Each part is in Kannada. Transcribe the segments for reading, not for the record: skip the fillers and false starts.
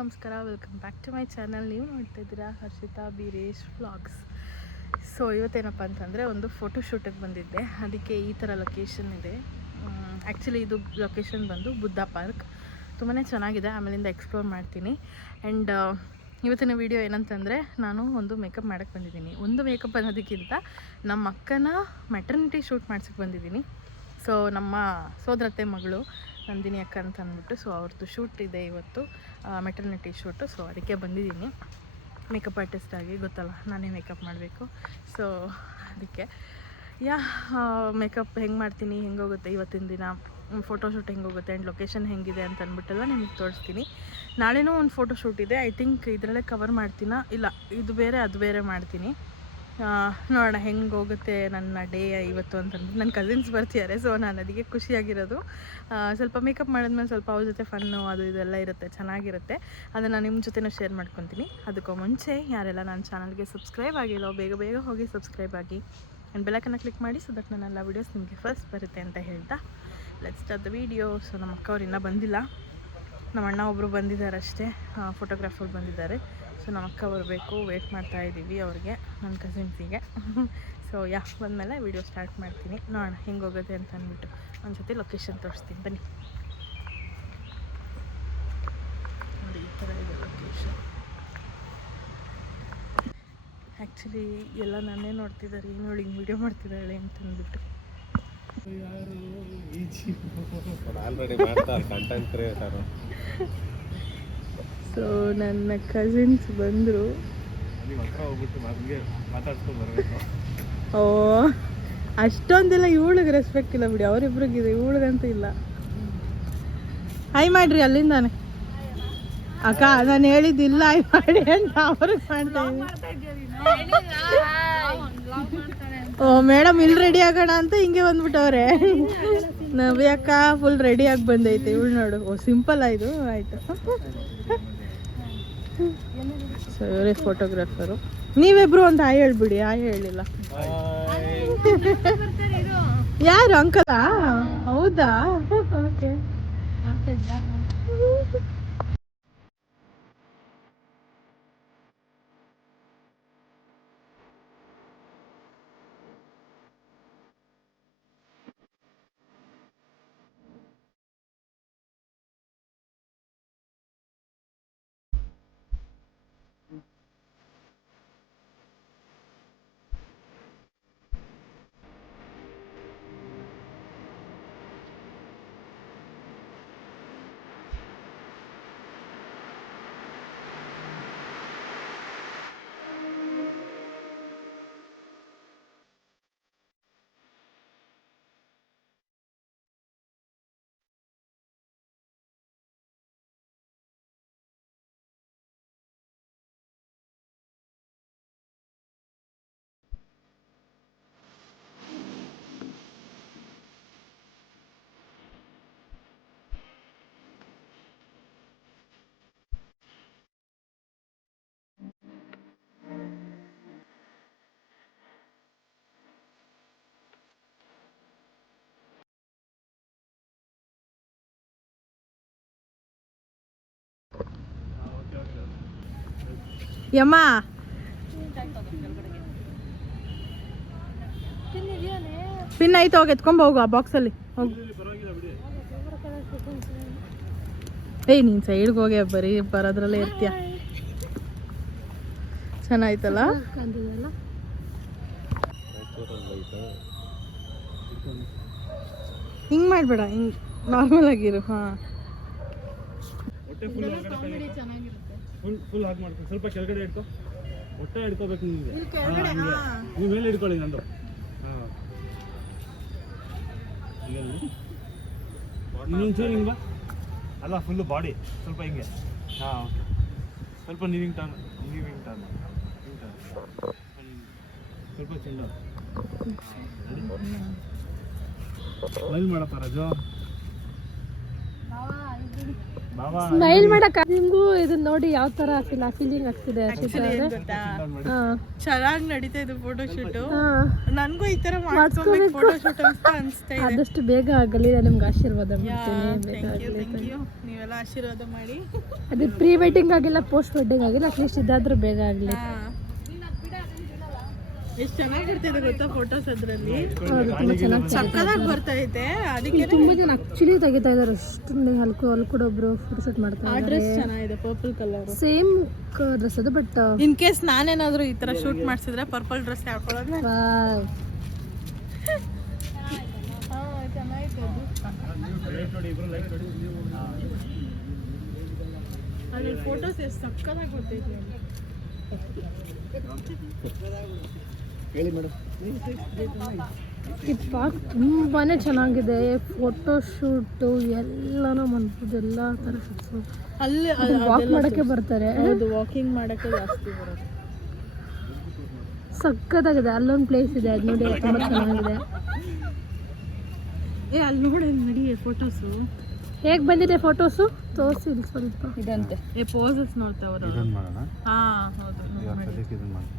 ನಮಸ್ಕಾರ, welcome back to my channel. ನೀವು ನೋಡ್ತಾ ಇದ್ದೀರಾ ಹರ್ಷಿತಾ ಬೀರೇಶ್ ವ್ಲಾಗ್ಸ್. ಸೊ ಇವತ್ತೇನಪ್ಪ ಅಂತಂದರೆ ಒಂದು ಫೋಟೋಶೂಟಿಗೆ ಬಂದಿದ್ದೆ. ಅದಕ್ಕೆ ಈ ಥರ ಲೊಕೇಶನ್ ಇದೆ. ಆ್ಯಕ್ಚುಲಿ ಇದು ಲೊಕೇಶನ್ ಬಂದು ಬುದ್ಧ ಪಾರ್ಕ್. ತುಂಬಾ ಚೆನ್ನಾಗಿದೆ, ಆಮೇಲಿಂದ ಎಕ್ಸ್ಪ್ಲೋರ್ ಮಾಡ್ತೀನಿ. ಆ್ಯಂಡ್ ಇವತ್ತಿನ ವಿಡಿಯೋ ಏನಂತಂದರೆ, ನಾನು ಒಂದು ಮೇಕಪ್ ಮಾಡೋಕ್ಕೆ ಬಂದಿದ್ದೀನಿ. ಒಂದು ಮೇಕಪ್ ಅನ್ನೋದಕ್ಕಿಂತ ನಮ್ಮ ಅಕ್ಕನ ಮೆಟರ್ನಿಟಿ ಶೂಟ್ ಮಾಡ್ಸೋಕ್ಕೆ ಬಂದಿದ್ದೀನಿ. ಸೊ ನಮ್ಮ ಸೋದರತ್ತೆ ಮಗಳು ನಂದಿನಿ ಅಕ್ಕ ಅಂತ ಅಂದ್ಬಿಟ್ಟು, ಸೊ ಅವ್ರದ್ದು ಶೂಟ್ ಇದೆ ಇವತ್ತು, ಮೆಟರ್ನಿಟಿ ಶೂಟು. ಸೊ ಅದಕ್ಕೆ ಬಂದಿದ್ದೀನಿ ಮೇಕಪ್ ಆರ್ಟಿಸ್ಟ್ ಆಗಿ. ಗೊತ್ತಲ್ಲ, ನಾನೇ ಮೇಕಪ್ ಮಾಡಬೇಕು. ಸೊ ಅದಕ್ಕೆ ಮೇಕಪ್ ಹೆಂಗೆ ಮಾಡ್ತೀನಿ, ಹೆಂಗೆ ಹೋಗುತ್ತೆ ಇವತ್ತಿನ ದಿನ, ಫೋಟೋಶೂಟ್ ಹೆಂಗೆ ಹೋಗುತ್ತೆ ಆ್ಯಂಡ್ ಲೊಕೇಶನ್ ಹೆಂಗಿದೆ ಅಂತ ಅಂದ್ಬಿಟ್ಟೆಲ್ಲ ನಿಮಗೆ ತೋರಿಸ್ತೀನಿ. ನಾಳೆನೂ ಒಂದು ಫೋಟೋಶೂಟ್ ಇದೆ. ಐ ಥಿಂಕ್ ಇದರಲ್ಲೇ ಕವರ್ ಮಾಡ್ತೀನಾ ಇಲ್ಲ ಇದು ಬೇರೆ ಅದು ಬೇರೆ ಮಾಡ್ತೀನಿ. ನೋಡೋಣ ಹೆಂಗೆ ಹೋಗುತ್ತೆ ನನ್ನ ಡೇ ಇವತ್ತು ಅಂತಂದ್ಬಿಟ್ಟು. ನನ್ನ ಕಸಿನ್ಸ್ ಬರ್ತಿದ್ದಾರೆ, ಸೊ ನಾನು ಅದಕ್ಕೆ ಖುಷಿಯಾಗಿರೋದು. ಸ್ವಲ್ಪ ಮೇಕಪ್ ಮಾಡಿದ್ಮೇಲೆ ಸ್ವಲ್ಪ ಅವ್ರ ಜೊತೆ ಫನ್ನು ಅದು ಇದೆಲ್ಲ ಇರುತ್ತೆ, ಚೆನ್ನಾಗಿರುತ್ತೆ. ಅದನ್ನು ನಿಮ್ಮ ಜೊತೆನೂ ಶೇರ್ ಮಾಡ್ಕೊತೀನಿ. ಅದಕ್ಕೂ ಮುಂಚೆ ಯಾರೆಲ್ಲ ನನ್ನ ಚಾನಲ್ಗೆ ಸಬ್ಸ್ಕ್ರೈಬ್ ಆಗಿಲ್ಲೋ ಬೇಗ ಬೇಗ ಹೋಗಿ ಸಬ್ಸ್ಕ್ರೈಬ್ ಆಗಿ ಆ್ಯಂಡ್ ಬೆಲ್ಲೈಕನ್ನ ಕ್ಲಿಕ್ ಮಾಡಿ, ಸೊ ದಟ್ ನನ್ನೆಲ್ಲ ವೀಡಿಯೋಸ್ ನಿಮಗೆ ಫಸ್ಟ್ ಬರುತ್ತೆ ಅಂತ ಹೇಳ್ತಾ let's start the video. So ನಮ್ಮ ಅಕ್ಕ ಅವ್ರು ಇನ್ನೂ ಬಂದಿಲ್ಲ, ನಮ್ಮ ಅಣ್ಣ ಒಬ್ಬರು ಬಂದಿದ್ದಾರೆ ಅಷ್ಟೇ, ಫೋಟೋಗ್ರಾಫರ್ ಬಂದಿದ್ದಾರೆ. ಸೊ ನಮ್ಮ ಅಕ್ಕ ಬರಬೇಕು, ವೇಟ್ ಮಾಡ್ತಾ ಇದ್ದೀವಿ ಅವ್ರಿಗೆ, ನನ್ನ ಕಸಿನ್ಸಿಗೆ. ಸೊ ಬಂದಮೇಲೆ ವೀಡಿಯೋ ಸ್ಟಾರ್ಟ್ ಮಾಡ್ತೀನಿ. ನೋಡೋಣ ಹೆಂಗೆ ಹೋಗುತ್ತೆ ಅಂತ ಅಂದ್ಬಿಟ್ಟು ಒಂದು ಜೊತೆ ಲೊಕೇಶನ್ ತೋರಿಸ್ತೀನಿ ಬನ್ನಿ. ನೋಡಿ ಈ ಥರ ಇದೆ ಲೊಕೇಶನ್. ಆ್ಯಕ್ಚುಲಿ ಎಲ್ಲ ನನ್ನೇ ನೋಡ್ತಿದ್ದಾರೆ, ಏನು ನೋಡಿ ಹಿಂಗೆ ವೀಡಿಯೋ ಮಾಡ್ತಿದ್ದಾಳೆ ಅಂತ ಅಂದ್ಬಿಟ್ಟು. ಸೊ ನನ್ನ ಕಸಿನ್ಸ್ ಬಂದರು. ಓ ಅಷ್ಟೊಂದಿಲ್ಲ, ಇವಳಿಗೆ ರೆಸ್ಪೆಕ್ಟ್ ಇಲ್ಲ ಬಿಡಿ, ಅವರಿಬ್ರಿಗಿದೆ, ಇವಳಿಗಂತೂ ಇಲ್ಲ. ಹಾಯ್ ಮಾಡ್ರಿ ಅಲ್ಲಿಂದಾನೆ. ಅಕ್ಕ ನಾನು ಹೇಳಿದ್ದಿಲ್ಲ ಹಾಯ್ ಮಾಡಿ ಅಂತ ಅವ್ರಿಗೆ ಮಾಡ್ತಾ ಇದ್ದೀನಿ. ಓ ಮೇಡಮ್ ಇಲ್ಲಿ ರೆಡಿ ಆಗೋಣ ಅಂತ ಹಿಂಗೆ ಬಂದ್ಬಿಟ್ಟವ್ರೆ. ನವ್ಯ ಅಕ್ಕ ಫುಲ್ ರೆಡಿಯಾಗಿ ಬಂದೈತೆ, ಇವಳು ನೋಡು. ಓ ಸಿಂಪಲ್ ಆಯಿತು, ಆಯಿತು. ಸೊ ಇವರೇ ಫೋಟೋಗ್ರಾಫರು. ನೀವಿಬ್ರು ಒಂದು ಹಾಯ್ ಹೇಳ್ಬಿಡಿ. ಹಾಯ್ ಹೇಳಿಲ್ಲ. ಯಾರು ಅಂಕಲಾ? ಹೌದಾ, ಓಕೆ. ಯಮ್ಮ ಪಿನ್ ಐತೆ, ಹೋಗಿ ಎತ್ಕೊಂಡ್ ಹೋಗು ಆ ಬಾಕ್ಸಲ್ಲಿ ಹೋಗು. ಏಯ್ ನೀನು ಸೈಡ್ಗೆ ಹೋಗಿ ಬರೀ ಬರೋದ್ರಲ್ಲೇ ಇರ್ತೀಯ. ಚೆನ್ನಾಯ್ತಲ್ಲ, ಹಿಂಗೆ ಮಾಡಬೇಡ, ಹಿಂಗೆ ನಾರ್ಮಲ್ ಆಗಿರು. ಹಾಂ ಫುಲ್ ಹಾಕಿ ಮಾಡ್ತೀನಿ. ಸ್ವಲ್ಪ ಕೆಳಗಡೆ ಇಟ್ಕೊ, ಹೊಟ್ಟೆ ಹಿಡ್ಕೋಬೇಕು ನಿಮಗೆ. ನೀವು ಮೇಲೆ ಹಿಡ್ಕೊಳ್ಳಿ ನಂದು. ಹಾಂ ಇನ್ನೊಂಚೂರು ಹಿಂಗೆ ಬಾ. ಅಲ್ಲ ಫುಲ್ಲು ಬಾಡಿ ಸ್ವಲ್ಪ ಹಿಂಗೆ. ಹಾಂ ಓಕೆ. ಸ್ವಲ್ಪ ನೀವಿಂಗ್ ಟರ್ನ್, ಸ್ವಲ್ಪ ಚೆಂಡ ಸ್ಮೈಲ್ ಮಾಡಪ್ಪ ರಾಜು. ಬಾಬಾ ಸ್ಮೈಲ್ ಮಾಡಕ್ ನಿಮ್ಗೂ ಇದನ್ನ ನೋಡಿ ಯಾವ ತರ ಫೀಲಿಂಗ್ ಆಗ್ತಿದೆ ಗೊತ್ತಾ ಹಾ ಚೆನ್ನಾಗಿ ನಡೀತಾ ಇದೆ ಫೋಟೋ ಶೂಟ್ ಹಾ. ನನ್ಗೂ ಈ ತರ ಮಾಡ್ಸ್ಕೊಬೇಕು ಫೋಟೋ ಶೂಟ್ ಅಂತ ಅನ್ಸ್ತಾ ಇದೆ. ಆದಷ್ಟು ಬೇಗ ಆಗಲಿ ನಾನು ನಿಮ್ಗೆ ಆಶೀರ್ವಾದ ಮಾಡ್ತೀನಿ ಬೇಗ ಥ್ಯಾಂಕ್ ಆಗಲಿ ಯು ನೀವೆಲ್ಲ ಆಶೀರ್ವಾದ ಮಾಡಿ. ಅದೇ ಪ್ರೀ ವೆಡ್ಡಿಂಗ್ ಆಗಿಲ್ಲ ಪೋಸ್ಟ್ ವೆಡ್ಡಿಂಗ್ ಆಗಿಲ್ಲ ಅಟ್ಲೀಸ್ಟ್ ಇದಾದ್ರೂ ಬೇಗ ಆಗಲಿ. ಎಷ್ಟು ಚೆನ್ನಾಗಿ ಬರ್ತಿದೆ ಗೊತ್ತಾ ಫೋಟೋಸ್ ಅದ್ರಲ್ಲಿ, ಹೌದು ತುಂಬ ಚೆನ್ನಾಗಿ ಸಕ್ಕದಾಗಿ ಬರ್ತಾ ಇದೆ. ಅದಕ್ಕೆ ತುಂಬ ಜನ ಆಕ್ಚುಲಿ ತೆಗಿತಾ ಇದ್ದಾರೆ ಅಷ್ಟು ಅಲ್ಲಿ ಕೂಡ ಒಬ್ರು ಫೋಟೋ ಶೂಟ್ ಮಾಡ್ತಾ ಆ ಇದ್ದಾರೆ. ಡ್ರೆಸ್ ಚೆನ್ನಾಗಿದೆ ಪರ್ಪಲ್ ಕಲರ್. ಸೇಮ್ ಡ್ರೆಸ್ ಅದು ಬಟ್ ಇನ್ ಕೇಸ್ ನಾನೇನಾದ್ರೂ ಈ ತರ ಶೂಟ್ ಮಾಡ್ಸಿದ್ರೆ ಪರ್ಪಲ್ ಡ್ರೆಸ್ ಹಾಕೊಳ್ಳೋದು. ಚೆನ್ನಾಗಿದೆ ನೋಡಿ ಇಬ್ರು ಲೈಕ್ ನೋಡಿ. ಅದ್ರಲ್ಲಿ ಫೋಟೋಸ್ ಎಷ್ಟು ಸಕ್ಕದಾಗಿ ಬರ್ತಿದೆ. ಹೇಳಿ ಮೇಡಮ್. ತುಂಬಾನೇ ಚೆನ್ನಾಗಿದೆ ಫೋಟೋ ಶೂಟು ಎಲ್ಲಾನು ಮಾಡ್ಬೋದು ಎಲ್ಲ ಥರ ಶೂಟ್ಸು. ಅಲ್ಲಿ ವಾಕ್ ಮಾಡೋಕ್ಕೆ ಬರ್ತಾರೆ. ಹೌದು ವಾಕಿಂಗ್ ಮಾಡಕ್ಕೆ ಜಾಸ್ತಿ ಬರುತ್ತೆ. ಸಕ್ಕತ್ತಾಗಿದೆ. ಅಲ್ಲೊಂದು ಪ್ಲೇಸ್ ಇದೆ ಅದು ನೋಡಿ ತುಂಬ ಚೆನ್ನಾಗಿದೆ. ಅಲ್ಲಿ ನೋಡಿ ನಡಿ ಫೋಟೋಸು ಹೇಗೆ ಬಂದಿದೆ ಫೋಟೋಸು ತೋರಿಸಿ ಇಲ್ಲಿ ಸ್ವಲ್ಪ. ಇದಂತೆ ಪೋಸಸ್ ನೋಡ್ತಾವ್ರು. ಮಾಡೋಣ. ಹಾ ಹೌದು ಇದನ್ನ ಮಾಡಿ.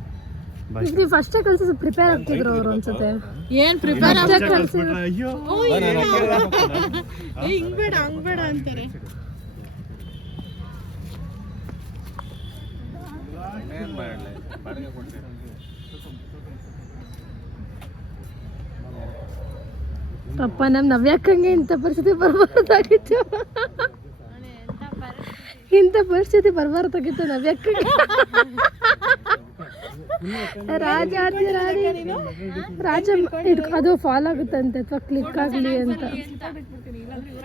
ನೀವು ಫಸ್ಟೇ ಕಳ್ಸಿ ಪ್ರಿಪೇರ್ ಆಗ್ತಿದ್ರು ಅವರು ಅನ್ಸುತ್ತೆ. ಏನ್ ಪ್ರಿಪೇರ್ ಕಳ್ಸಿದ್ರು. ಅಯ್ಯೋ ಹಿಂಗ್ ಬೇಡ ಹಂಗ್ ಬೇಡ ಅಂತಾರೆ. ಅಪ್ಪ ನಮ್ಮ ನವ್ಯಾಕಂಗೆ ಇಂಥ ಪರಿಸ್ಥಿತಿ ಬರಬಾರ್ದಾಗಿತ್ತು. ಇಂಥ ಪರಿಸ್ಥಿತಿ ಬರಬಾರ್ದಾಗಿತ್ತು ನವ್ಯಾಕಂಗೆ. ರಾಜ ಅದು ಫಾಲ್ ಆಗುತ್ತಂತೆ ಅಥವಾ ಕ್ಲಿಕ್ ಆಗಲಿ ಅಂತ.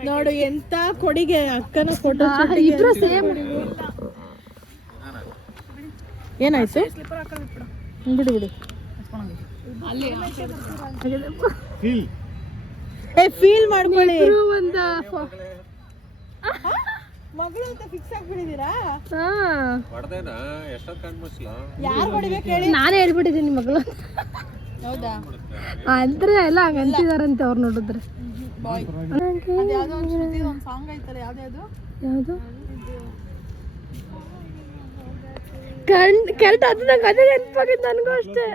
ನೋಡು ಎಂತ ಕೊಡಿಗೆ ಅಕ್ಕನ ಫೋಟೋ. ಇಬ್ರು ಸೇಮ್. ಏನಾಯ್ತು ಬಿಡು ಬಿಡು. ಫೀಲ್ ಮಾಡ್ಕೊಳ್ಳಿ. ಒಂದು ಮಗಳು ಅಂತ ಫಿಕ್ಸ್ ಆಗ್ಬಿಟ್ಟಿದ್ದೀರಾ? ಯಾರು ಹೊಡಿಬೇಕು ಹೇಳಿ? ನಾನೇ ಹೇಳ್ಬಿಟ್ಟಿದ್ದೀನಿ ಮಗಳು. ಹೌದಾ? ಅಂದ್ರೆ ಎಲ್ಲ ಹಂಗ ಅಂತಿದಾರಂತೆ ಅವ್ರು ನೋಡಿದ್ರೆ. ಯಾವ್ದೋ ಒಂದು ಶ್ರುತಿ ಒಂದು ಸಾಂಗ್ ಐತಲ್ಲ ಯಾವ್ದು ಯಾವುದು ಕರೆಕ್ಟ್ ಅದು ನಂಗೆ ಅದೇ ನೆನಪಾಗಿದ್ದು ನನಗೂ ಅಷ್ಟೇ.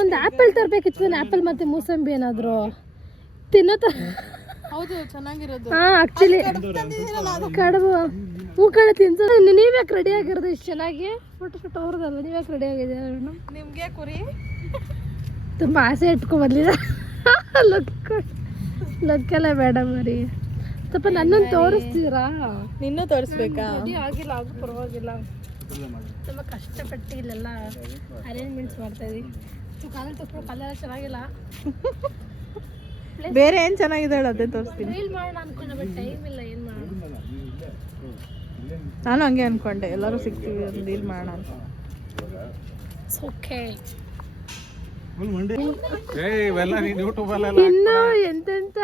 ಒಂದು ಆ್ಯಪಲ್ ತರಬೇಕಿತ್ತು. ಆ್ಯಪಲ್ ಮತ್ತೆ ಮೂಸಂಬಿ ಏನಾದ್ರು ತಿನ್ನೋ ಥರ. ಹೌದು ಚೆನ್ನಾಗಿರೋದು. ಹಾಂ ಆ್ಯಕ್ಚುಲಿ ಕಡುಬು ಹೂ ಕಡೆ ತಿನ್ಸೋ. ನೀವ್ಯಾಕೆ ರೆಡಿ ಆಗಿರೋದು ಇಷ್ಟು ಚೆನ್ನಾಗಿ ಫೋಟೋ ಶೂಟ್ ಅವ್ರದಲ್ಲ? ನೀವ್ಯಾಕೆ ರೆಡಿ ಆಗಿದೆ? ನಿಮ್ಗೆ ಕುರಿ ತುಂಬ ಆಸೆ ಇಟ್ಕೊಂಡ್ಬರ್ಲಿಲ್ಲ. ಲಕ್ಕೆಲ್ಲ ಬೇಡ ಮರಿ. ಸ್ವಲ್ಪ ನನ್ನನ್ನು ತೋರಿಸ್ತೀರಾ? ನಿನ್ನೂ ತೋರಿಸ್ಬೇಕಾ? ಆಗಿಲ್ಲ ಆಗೂ ಪರವಾಗಿಲ್ಲ. ತುಂಬ ಕಷ್ಟಪಟ್ಟು ಇಲ್ಲೆಲ್ಲ ಅರೇಂಜ್ಮೆಂಟ್ಸ್ ಮಾಡ್ತಾ ಇದೀವಿ. ಕಾಲಲ್ಲಿ ತೋರಿಸ್ಕೊಂಡು ಕಾಲೆಲ್ಲ ಚೆನ್ನಾಗಿಲ್ಲ. ಬೇರೆ ಏನ್ ಚೆನ್ನಾಗಿದೆ ಹೇಳು ಅದೇ ತೋರಿಸ್ತೀನಿ. ರೀಲ್ ಮಾಡೋಣ ಅನ್ಕೊಂಡೆ ಬಟ್ ಟೈಮ್ ಇಲ್ಲ. ಏನು ಮಾಡೋಣ? ನಾನು ಹಂಗೆ ಅನ್ಕೊಂಡೆ ಎಲ್ಲರೂ ಸಿಗ್ತೀವಿ ಒಂದು ರೀಲ್ ಮಾಡೋಣ ಅಂತ. ಓಕೆ. ಇನ್ನು ಎಂತೆಂತ.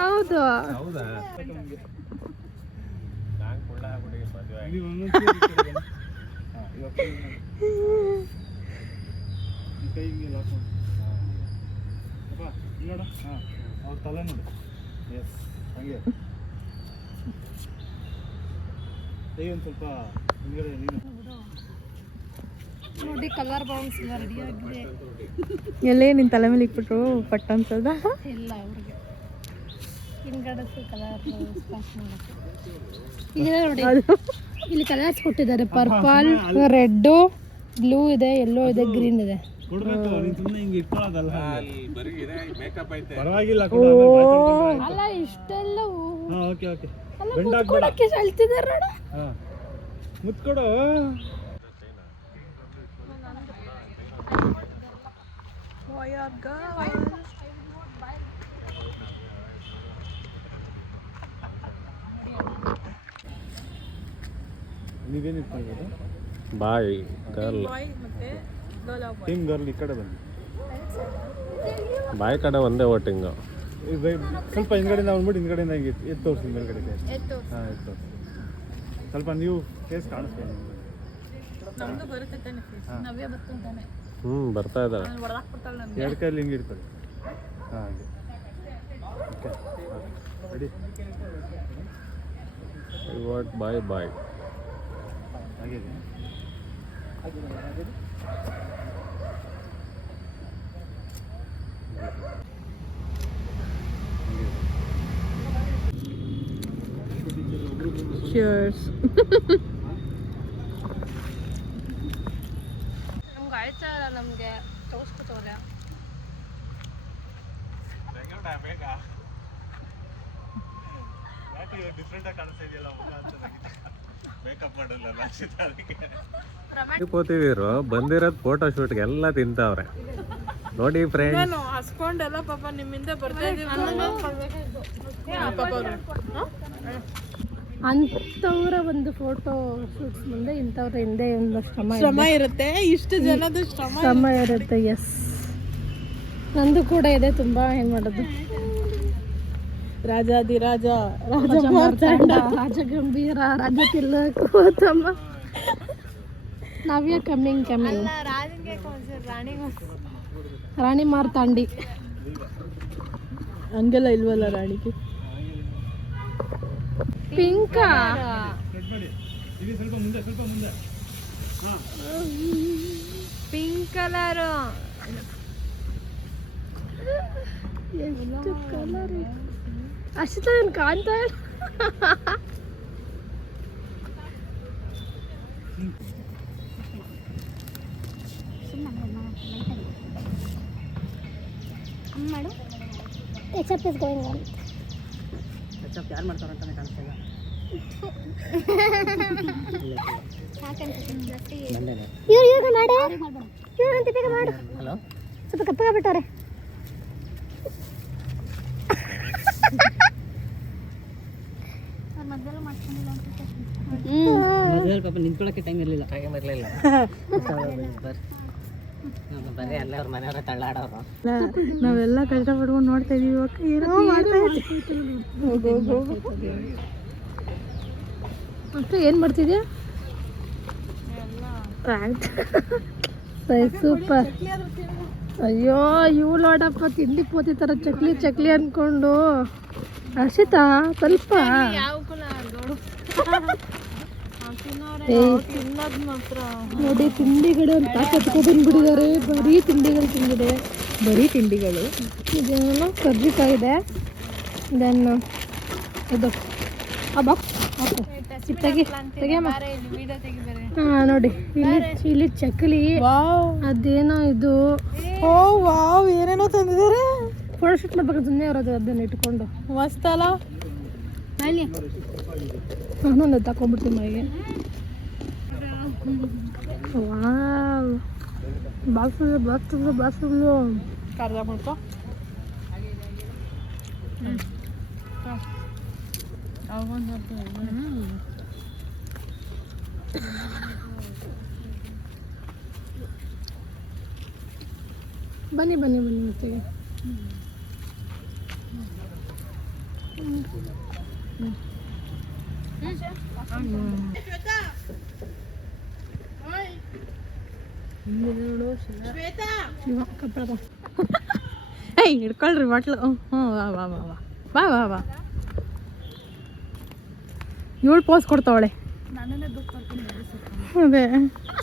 ಹೌದು ಅವ್ರ ತಲೆ ನೋಡಿ. ಎಸ್ ಹಂಗೆ ಒಂದು ಸ್ವಲ್ಪ ಹಿಂಗಡೆ ನೀನು ನೋಡಿ ಕಲರ್ ಬೌನ್ಸ್ ಎಲ್ಲ ರೆಡಿ ಆಗಿದೆ. ಎಲ್ಲೇ ನಿನ್ನ ತಲೆ ಮೇಲೆ ಇಟ್ಬಿಟ್ರು ಪಟ್ಟ ಅನ್ಸದ ಇಲ್ಲ ಅವ್ರಿಗೆ ಹಿಂಗಡೆ ಕಲರ್ ಇದೆ ನೋಡಿ. ಇಲ್ಲಿ ಕಲರ್ಸ್ ಕೊಟ್ಟಿದ್ದಾರೆ. ಪರ್ಪಲ್, ರೆಡ್ಡು, ಬ್ಲೂ ಇದೆ, ಯೆಲ್ಲೋ ಇದೆ, ಗ್ರೀನ್ ಇದೆ. ಕೊಡ್ಬೇಕು. ನೀನು ಸುಮ್ಮನೆ ಹಿಂಗೆ ಇಟ್ಕೊಳ್ಳೋದಲ್ಲ. ಪರವಾಗಿಲ್ಲ. ಅಲ್ಲ ಇಷ್ಟೆಲ್ಲ ಓಕೆ ಓಕೆ. ಕೊಡಕ್ಕೆ ಹೇಳ್ತಿದ್ದಾರೆ ನೋಡು. ಹಾಂ ಮುತ್ಕೊಡು. ನೀವೇನು ಇಟ್ಕೊಳ್ಬೋದು? Boy girl. ಟೀಮ್ ಗರ್ಲ್ ಈ ಕಡೆ ಬನ್ನಿ. ಬಾಯ್ ಕಡೆ ಒಂದೇ ವೋಟಿಂಗ್. ಸ್ವಲ್ಪ ಹಿಂದ್ಗಡೆಯಿಂದ ಬಂದ್ಬಿಟ್ಟು ಹಿಂದ್ಗಡೆಯಿಂದ ಹಿಂಗೆ ಎತ್ತು ತೋರಿಸಿ ಮೇಲ್ಗಡೆ. ಹಾಂ ಎತ್ತು ತೋರಿಸಿ. ಸ್ವಲ್ಪ ನೀವು ಫೇಸ್ ಕಾಣಿಸ್ತೀನಿ. ಬರ್ತಾ ಇದ್ದಾಳೆ. ಎರಡು ಕೈಯಲ್ಲಿ ಹಿಂಗೆ ಇಟ್ಕೊಳ್ಳಿ. ಹಾಂ ಹಾಗೆ ಓಕೆ ರೆಡಿ ವಾಟ್ ಬಾಯ್ ಬಾಯ್ ಆಗಿದೆ ಚಿಯರ್ಸ್. ನಮ್ಗೆ ಆಯ್ತಾ ಇಲ್ಲ, ನಮಗೆ ತೋರಿಸ್ಕೊತವ್ರೆ. ಡಿಫ್ರೆಂಟಾಗಿ ಕಾಣಿಸ್ತಾ ಇದೆಯಲ್ಲ ಮೇಕಪ್ ಮಾಡಲ್ಲ ಅದಕ್ಕೆ ಕೂತಿದ್ದೀರು ಬಂದಿರೋದು ಫೋಟೋ ಶೂಟ್ಗೆ ಎಲ್ಲ ತಿಂತಾವ್ರೆ ನೋಡಿ ಫ್ರೆಂಡ್ಸ್. ನಾನು ಹಸ್ಕೊಂಡೆಲ್ಲ ಪಾಪ ನಿಮ್ಮಿಂದ ಬರ್ತಾ ಇದೀವಿ. ಅಂಥವ್ರ ಒಂದು ಫೋಟೋ ಶೂಟ್ಸ್ ಮುಂದೆ ಇಂಥವ್ರ ಹಿಂದೆ ಒಂದು ಶ್ರಮ ಇರುತ್ತೆ, ಇಷ್ಟು ಜನದ ಶ್ರಮ ಇರುತ್ತೆ. ಎಸ್, ನಂದು ಕೂಡ ಇದೆ ತುಂಬ. ಏನು ಮಾಡೋದು, ರಾಜಾದಿರಾಜ ರಾಜ ಗಂಭೀರ, ರಾಜ ತಿಲಕ್, ಗೌತಮ, ನವ್ಯ ಕಮ್ಮಿಂಗ್ ರಾಣಿ ಮಾರ್ತಾಂಡಿ. ಹಂಗೆಲ್ಲ ಇಲ್ವಲ್ಲ ರಾಣಿಗೆ. ಪಿಂಕಾ ಸ್ವಲ್ಪ ಮುಂದೆ ಪಿಂಕ್ ಕಲರು. ಎಷ್ಟು ಕಲರ್ ಅಷ್ಟು ಏನು ಕಾಣ್ತಾ ಇಲ್ಲ. ಯಾರು ಮಾಡ್ತಾರೆ ಅಂತಾನೆ ಕಾಣಿಸ್ತಿಲ್ಲ. ಹಲೋ ಸ್ವಲ್ಪ ಕಪ್ಪಾಗ್ಬಿಟ್ಟವ್ರೆ. ಮದುವೆ ಪಾಪ ನಿಂತ್ಕೊಳ್ಳೋಕ್ಕೆ ಟೈಮ್ ಇರಲಿಲ್ಲ. ಬರೀ ಅಲ್ಲೇ ಅವ್ರ ಮನೆಯವರ ತಳ್ಳಾಡೋರು. ನಾವೆಲ್ಲ ಕಷ್ಟಪಡ್ಕೊಂಡು ನೋಡ್ತಾ ಇದೀವಿ. ಏನೋ ಮಾಡ್ತಾ ಅಷ್ಟು ಏನು ಮಾಡ್ತಿದ್ಯಾ? ಸೂಪರ್. ಅಯ್ಯೋ ಇವು ನೋಡಪ್ಪ, ತಿಂಡಿ ಪೋತಿ ಥರ ಚಕ್ಲಿ ಅಂದ್ಕೊಂಡು. ಹರ್ಷಿತಾ ಸ್ವಲ್ಪ ನೋಡಿ, ತಿಂಡಿಗಳು ಅಂತ ಕತ್ಕೊಂಡ್ಬಂದ್ಬಿಟ್ಟಿದ್ದಾರೆ. ಬರೀ ತಿಂಡಿಗಳು ತಿಂದಿದೆ, ಬರೀ ತಿಂಡಿಗಳು. ಇದೇನೋ ಕರ್ಜಿಕಾಯಿ ಇದೆ. ದೆನ್ ಇದು ಆ ಬಾಕ್ಸ್ ತೆಗಿಯಮ್ಮ. ಹಾಂ ನೋಡಿ, ಇಲ್ಲಿ ಚಕ್ಲಿ, ಅದೇನೋ ಇದು. ಓ ವಾವ್, ಏನೇನೋ ತಂದಿದ್ದಾರೆ. ಫೋಟೋ ಶೂಟ್ ಮಾಡ್ಬೇಕು ಸುಮ್ಮನೆ ಇರೋದು, ಅದನ್ನ ಇಟ್ಕೊಂಡು. ಮಸ್ತ್ ಅಲ್ಲ. ನಾನು ತಗೊಂಡ್ಬಿಡ್ತೀನಿ ಮೈಗೆ. ವಾವ್, ಬಾಕ್ಸ್ ಕರ್ದ ಮಾಡ್ಕೊ. ಬನ್ನಿ ಮತ್ತೆ. ಏಯ್ ಹಿಡ್ಕೊಳ್ರಿ ಬಾಟ್ಲು. ವಾ ವಾ ವಾ ವಾ ಬಾ ವಾ ವಾ. ಇವಳು ಪೋಸ್ ಕೊಡ್ತಾವಳೆ. ಅದೇ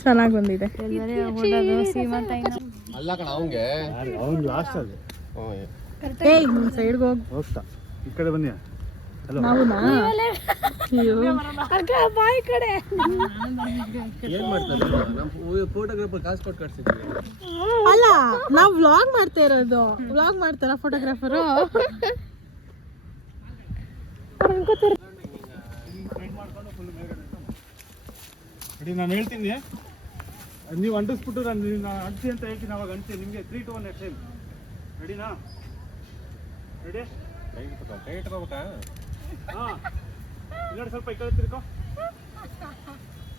ಚೆನ್ನಾಗಿ ಬಂದಿದೆ. ಅಲ್ಲ ಕಣ ಅವಂಗೆ ಅವ್ನು ಲಾಸ್ಟ್ ಅದು. ಏಯ್ ಸೈಡ್ಗೆ ಹೋಗ್ತಾ ಈ ಕಡೆ ಬನ್ನಿ. ಹಲೋ ಬಾಯಿ ಕಡೆ ಏನ್ ಮಾಡ್ತಾರೆ ನಮ್ಮ ಫೋಟೋಗ್ರಾಫರ್ ಕಾಸು ಕೊಟ್ಟು ಕಟ್ಸಿದ್ವಿ. ಅಲ್ಲ, ನಾವು ವ್ಲಾಗ್ ಮಾಡ್ತಾ ಇರೋದು. ವ್ಲಾಗ್ ಮಾಡ್ತಾರ ಫೋಟೋಗ್ರಾಫರು. ರೆಡಿ, ನಾನು ಹೇಳ್ತೀನಿ, ನೀವು ಅಂಟಿಸ್ಬಿಟ್ಟು ನಾನು ಅಂಟಿಸಿ ಅಂತ ಹೇಳ್ತೀನಿ. ಅವಾಗ ಅಂಟಿಸಿ ನಿಮಗೆ 3 to 1 ನೆಕ್ಸ್ಟ್ ಟೈಮ್. ರೆಡಿನಾ? ರೆಡಿ? ಕೈ ಇಟ್ಕೋಬೇಕಾ? ಹಾಂ, ಇಲ್ಲ ಸ್ವಲ್ಪ ಈ ಕಡೆ ತಿರ್ಕೋ,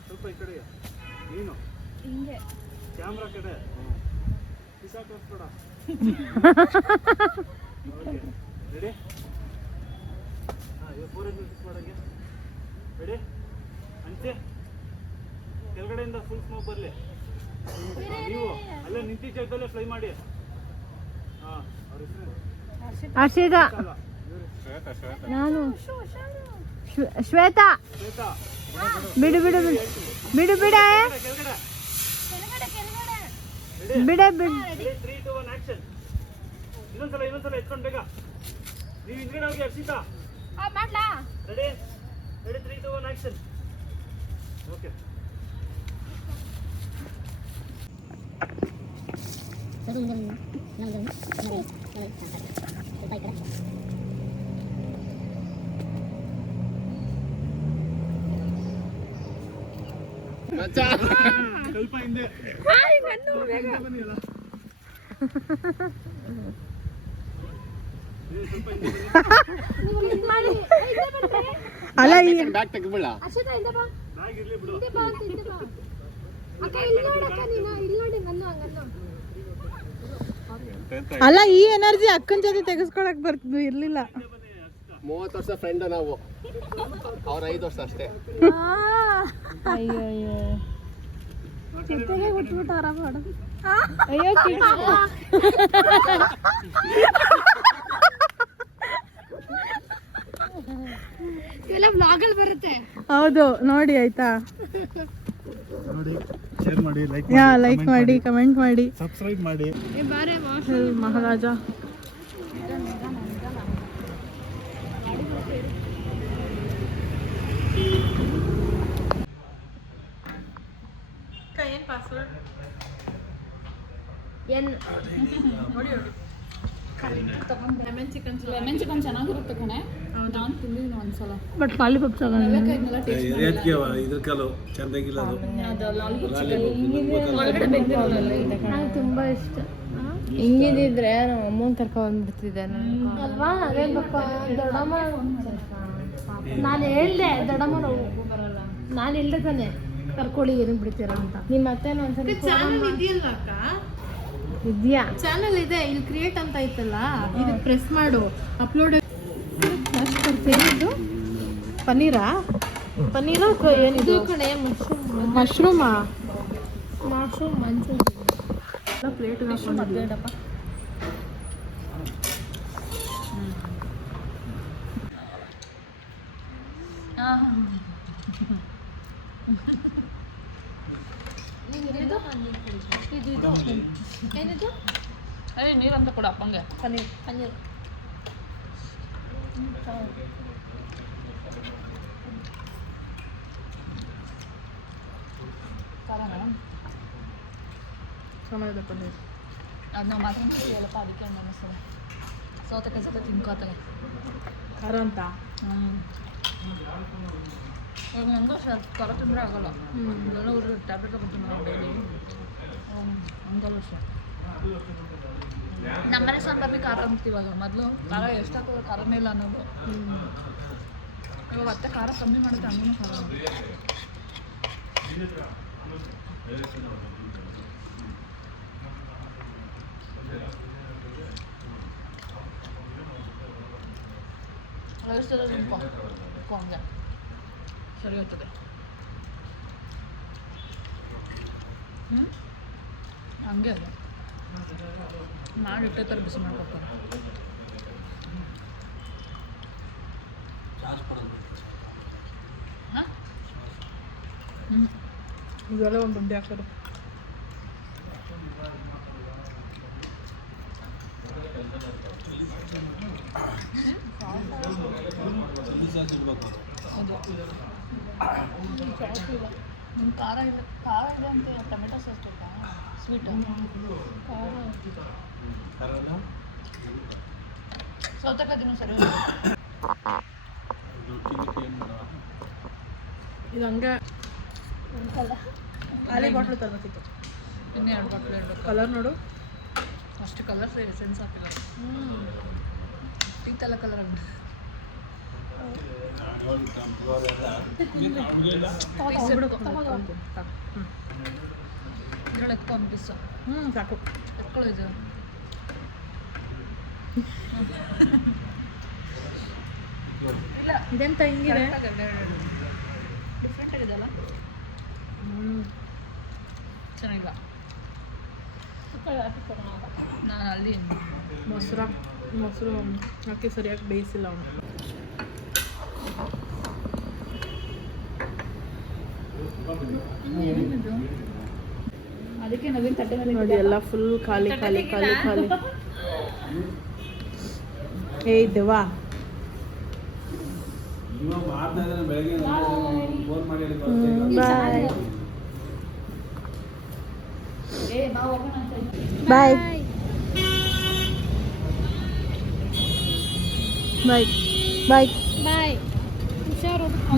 ಸ್ವಲ್ಪ ಈ ಕಡೆ ನೀನು ಕ್ಯಾಮ್ರಾ ಕಡೆ ಪಿಸಾ ತೋರಿಸ್ಬೇಡ. Okay ready? ಹಾಂ, ಇವಾಗ 4 ಫಿಕ್ಸ್ ಮಾಡೋಂಗೆ. ರೆಡಿ? ಅಂಚೆ ಕೆಳಗಡೆಯಿಂದ ಫುಲ್ ಸ್ಮೋಕ್ ಬರಲಿ. ನೀವು ಅಲ್ಲೇ ನಿಂತಿ ಜಾಗದಲ್ಲೇ ಫ್ಲೈ ಮಾಡಿ. ಹಾಂ, ಅವ್ರ ಹೆಸರು ಹರ್ಷಿತಾ. ಅಲ್ಲ, ನಾನು ಶ್ವೇತಾ ಬಿಡು ಬಿಡು ಬಿಡು ಬಿಡು ಬಿಡೆ ಬಿಡೆ ಬಿಡು. 3, 2, 1 ಆಕ್ಷನ್. ಇನ್ನೊಂದ್ಸಲ ಎತ್ಕೊಂಡು ಬೇಗ. ನೀವು ಹಿಂದ್ಗಡೆ ಹೋಗಿ ಹರ್ಷಿತಾ. Ready 3, 2, 1 action. ಓಕೆ. ಸ್ವಲ್ಪ ಹಿಂದೆ ಅಲ್ಲ ಈ ಬ್ಯಾಗ್ ತೆಗಿಬಿಡ. ಬ್ಯಾಗ್ ಇರ್ಲಿ ಬಿಡು. ಅಲ್ಲ ಈ ಎನರ್ಜಿ ಅಕ್ಕನ ಜೊತೆ ತೆಗೆಸ್ಕೊಳಕ್ ಇರ್ಲಿಲ್ಲ. 30 ವರ್ಷ ಫ್ರೆಂಡ್ ನಾವು, ಅವ್ರ 5 ವರ್ಷ ಅಷ್ಟೇ. ಅಯ್ಯೋ ಅಯ್ಯೋ ಚಿತೆಗೆ ಬಿಟ್ಬಿಟ್ಟಾರ ಮಾಡು. ಅಯ್ಯೋ ಎಲ್ಲ ವ್ಲಾಗಲ್ಲಿ ಬರುತ್ತೆ. ಹೌದು ನೋಡಿ ಆಯ್ತಾ. ನೋಡಿ, ಶೇರ್ ಮಾಡಿ, ಲೈಕ್ ಮಾಡಿ, ಕಮೆಂಟ್ ಮಾಡಿ, ಸಬ್ಸ್ಕ್ರೈಬ್ ಮಾಡಿ. ಮಹಾರಾಜ ಏನ್ ಪಾಸ್ವರ್ಡ್ ಲೆಮನ್ ಚಿಕನ್ ಚೆನ್ನಾಗಿರುತ್ತೆ ಕಣೆ. ನಾನು ತಿಂದಿದ್ದೀನಿ ಒಂದ್ಸಲ. ಬಟ್ ಲಾಲಿಪಾಪ್ ನಂಗೆ ತುಂಬಾ ಇಷ್ಟ. ಹಿಂಗಿದ್ರೆ ನಮ್ಮ ಅಮ್ಮನ ಕರ್ಕೊಂಡ್ಬಿಡ್ತಿದ್ದೆ ಅಲ್ವಾ. ಅದೇ ಪಾಪ ದೊಡ್ಡಮ್ಮ ನಾನು ಹೇಳ್ದೆ, ದೊಡ್ಡಮ್ಮ ಬರಲ್ಲ, ನಾನು ಹೇಳ್ದೆ ತಾನೆ ಕರ್ಕೊಳ್ಳಿ ಏನು ಬಿಡ್ತೀರಾ ಅಂತ. ನಿಮ್ಮ ಅತ್ತೆನೂ ಒಂದ್ಸರಿ ಇದೆಯಲ್ಲ ಅಕ್ಕ, ಇದೆಯಾ ಚಾನಲ್ ಇದೆ, ಇಲ್ಲಿ ಕ್ರಿಯೇಟ್ ಅಂತ ಐತಲ್ಲ, ಇದು ಪ್ರೆಸ್ ಮಾಡು, ಅಪ್ಲೋಡ್. ಪನ್ನೀರಾ ಏನಿದು ಕಡೆ ಮಶ್ರೂಮಾ ಮಶ್ರೂಮ್ ಮಂಚೂರಿ ಪ್ಲೇಟ್ ಬೇಡಪ್ಪ. ಏನಿದು ನೀರಂತ ಕೊಡ ಅಪ್ಪಂಗೆ. ಪನ್ನೀರ್ ಪನ್ನೀರ್ ಚೆನ್ನಾಗಿದೆ ಪನ್ನೀರ್. ಅದು ನಾವು ಮಾತ್ರ ಹೇಳಪ್ಪ, ಅದಕ್ಕೆ ಒಂದು ಅನಿಸ್ತದೆ. ಸೌತೆಕಾಯಿ ಜೊತೆ ತಿನ್ಕೋತಾರೆ ಖಾರ ಅಂತ. ಇವಾಗ ನನಗೂ ಖಾರ ತಿಂದರೆ ಆಗಲ್ಲ. ಎಲ್ಲ ಟ್ಯಾಬ್ಲೆಟ್ ತಗೋತೀನಿ ಡೈಲಿ. ಹಂಗಲ್ಲ ಸರ್, ನಮ್ಮನೆ ಸಾಂಬಾರ್ಲಿ ಖಾರ ಅಂತೀವಾಗ. ಮೊದಲು ಖಾರ ಎಷ್ಟು ಹಾಕೋದು ಖಾರನೇ ಇಲ್ಲ ಅನ್ನೋದು. ಇವಾಗ ಮತ್ತೆ ಖಾರ ಕಮ್ಮಿ ಮಾಡುತ್ತೆ, ಹಂಗೂ ಖಾರ. ಹಂಗೆ ಸರಿ ಹೋಗ್ತದೆ. ಹಂಗೆ ಅಲ್ಲ, ಮಾಡಿಟ್ಟೆ ಥರ ಬಿಸಿ ಮಾಡ್ಕೊಡ್ತಾರೆ. ಇದೆಲ್ಲ ಒಂದು ಉಂಡೆ ಹಾಕೋದು. ಹೌದು, ಖಾರ ಇದೆ ಅಂತ ಟೊಮೆಟೊ ಸಾಸ್ ಬೇಕಾ? ಸ್ವೀಟ್ ಸೌತೆಕಾಯಿ ಸರಿ. ಇದು ಹಂಗೆ ಖಾಲಿ ಬಾಟ್ಲು ತರಬೇಕಿತ್ತು. ಇನ್ನೂ 2 ಬಾಟ್ಲು ಇರಬೇಕು. ಕಲರ್ ನೋಡು, ಅಷ್ಟು ಕಲರ್ ಸೇರಿ ಸೆನ್ಸ್ ಹಾಕಿಲ್ಲ. ಈ ಥರ ಕಲರ್ ಆಗಿದೆ. ಇದ್ರಲ್ಲಿ ಎತ್ಕೊ ಒಂದು ಪೀಸು. ಸಾಕು. ಎತ್ಕೊಳ್ಳೋ ಇದು. ಇಲ್ಲ, ಇದೆಂತ ಹಿಂಗಿದೆ? ಡಿಫ್ರೆಂಟ್ ಆಗಿದೆಯಲ್ಲ, ಚೆನ್ನಾಗಿಲ್ಲ. ನಾನು ಅಲ್ಲಿ ಮೊಸರ ಮೊಸರು ಹಾಕಿ ಸರಿಯಾಗಿ ಬೇಯಿಸಿಲ್ಲ ಅವನು. ಅದಕ್ಕೆ ನವೀನ್ ತಟ್ಟೆ ಮೇಲೆ ನೋಡಿ ಎಲ್ಲ ಫುಲ್ ಖಾಲಿ ಖಾಲಿ ಖಾಲಿ ಖಾಲಿ. ಏ ಇದ್ದವಾ ಇವಾಗ ಮಾಡ್ತಾ ಇದ್ದಾರೆ ಬೆಳಗ್ಗೆ ಫೋನ್ ಮಾಡಿ ಬಾಯ್ ಬಾಯ್ ಬಾಯ್ ಬಾಯ್ ಬಾಯ್ ಹುಷಾರು.